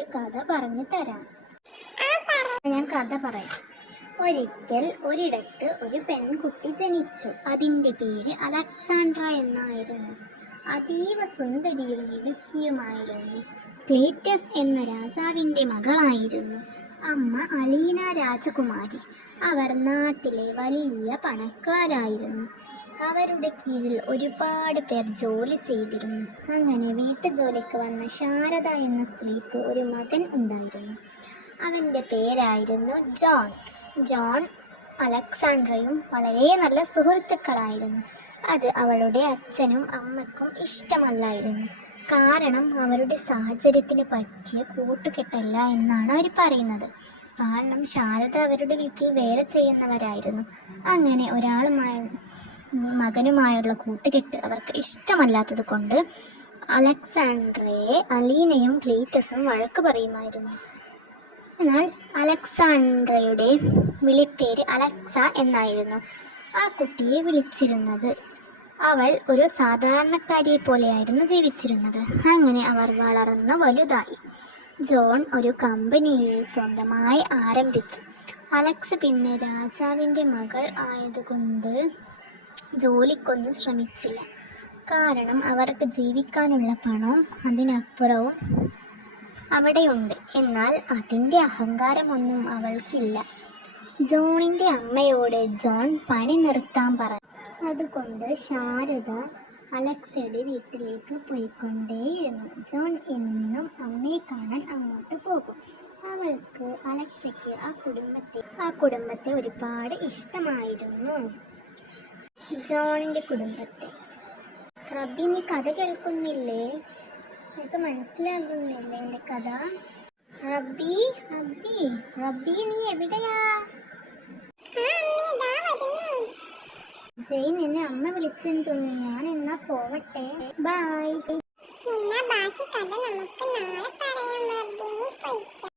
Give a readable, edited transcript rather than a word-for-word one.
ഒരു കഥ പറഞ്ഞു തരാം. ഞാൻ കഥ പറയാം. ഒരിക്കൽ ഒരിടത്ത് ഒരു പെൺകുട്ടി ജനിച്ചു. അതിൻ്റെ പേര് അലക്സാണ്ട്ര എന്നായിരുന്നു. അതീവ സുന്ദരിയും മിടുക്കിയുമായിരുന്നു. ക്ലീറ്റസ് എന്ന രാജാവിൻ്റെ മകളായിരുന്നു. അമ്മ അലീന രാജകുമാരി. അവർ നാട്ടിലെ വലിയ പണക്കാരായിരുന്നു. അവരുടെ കീഴിൽ ഒരുപാട് പേർ ജോലി ചെയ്തിരുന്നു. അങ്ങനെ വീട്ടുജോലിക്ക് വന്ന ശാരദ എന്ന സ്ത്രീക്ക് ഒരു മകൻ ഉണ്ടായിരുന്നു. അവൻ്റെ പേരായിരുന്നു ജോൺ. ജോൺ അലക്സാണ്ട്രയും വളരെ നല്ല സുഹൃത്തുക്കളായിരുന്നു. അത് അവളുടെ അച്ഛനും അമ്മയ്ക്കും ഇഷ്ടമല്ലായിരുന്നു. കാരണം അവരുടെ സാഹചര്യത്തിന് പറ്റിയ കൂട്ടുകെട്ടല്ല എന്നാണ് അവർ പറയുന്നത്. കാരണം ശാരദ അവരുടെ വീട്ടിൽ വേല ചെയ്യുന്നവരായിരുന്നു. അങ്ങനെ മകനുമായുള്ള കൂട്ടുകെട്ട് അവർക്ക് ഇഷ്ടമല്ലാത്തത് കൊണ്ട് അലക്സാണ്ട്രയെ അലീനയും ക്ലീറ്റസും വഴക്ക് പറയുമായിരുന്നു. എന്നാൽ അലക്സാണ്ട്രയുടെ വിളിപ്പേര് അലക്സ എന്നായിരുന്നു ആ കുട്ടിയെ വിളിച്ചിരുന്നത്. അവൾ ഒരു സാധാരണക്കാരിയെ പോലെയായിരുന്നു ജീവിച്ചിരുന്നത്. അങ്ങനെ അവർ വളർന്നു വലുതായി. ജോൺ ഒരു കമ്പനിയെ സ്വന്തമായി ആരംഭിച്ചു. അലക്സ പിന്നെ രാജാവിൻ്റെ മകൾ ആയതുകൊണ്ട് ജോലിക്കൊന്നും ശ്രമിച്ചില്ല. കാരണം അവർക്ക് ജീവിക്കാനുള്ള പണം അതിനപ്പുറവും അവിടെയുണ്ട്. എന്നാൽ അതിൻ്റെ അഹങ്കാരമൊന്നും അവൾക്കില്ല. ജോണിൻ്റെ അമ്മയോട് ജോൺ പണി നിർത്താൻ പറഞ്ഞു. അതുകൊണ്ട് ശാരദ അലക്സയുടെ വീട്ടിലേക്ക് പോയിക്കൊണ്ടേയിരുന്നു. ജോൺ എന്നും അമ്മയെ കാണാൻ അങ്ങോട്ട് പോകും. അവൾക്ക് അലക്സയ്ക്ക് ആ കുടുംബത്തെ ഒരുപാട് ഇഷ്ടമായിരുന്നു. ജോണിൻ്റെ കുടുംബത്തെ. റബ്ബി, നീ കഥ കേൾക്കുന്നില്ലേ? നിനക്ക് മനസ്സിലാകുന്നില്ലേ എൻ്റെ കഥ? റബ്ബി, റബ്ബി, റബ്ബി, നീ എവിടെയാ? ജെയിൻ, എന്നെ അമ്മ വിളിച്ചെന്ന് തോന്നുന്നു. ഞാൻ എന്നാ പോവട്ടെ. ബൈ.